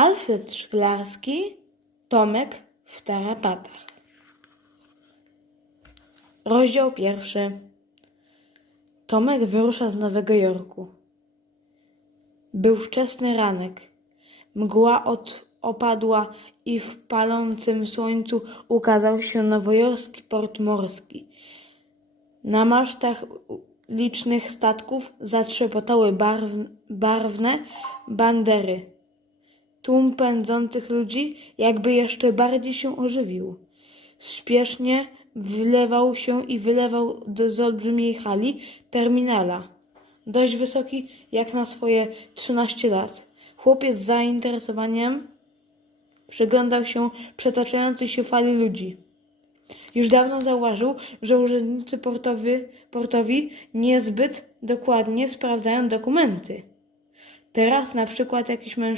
Alfred Szklarski, Tomek w tarapatach. Rozdział pierwszy. Tomek wyrusza z Nowego Jorku. Był wczesny ranek. Mgła od, opadła i w palącym słońcu ukazał się nowojorski port morski. Na masztach licznych statków zatrzepotały barw, barwne bandery. Tłum pędzących ludzi jakby jeszcze bardziej się ożywił. Śpiesznie wlewał się i wylewał do, z olbrzymiej hali terminala. Dość wysoki jak na swoje 13 lat. Chłopiec z zainteresowaniem przyglądał się przetaczającej się fali ludzi. Już dawno zauważył, że urzędnicy portowy, portowi niezbyt dokładnie sprawdzają dokumenty. Teraz na przykład jakiś mężczyzna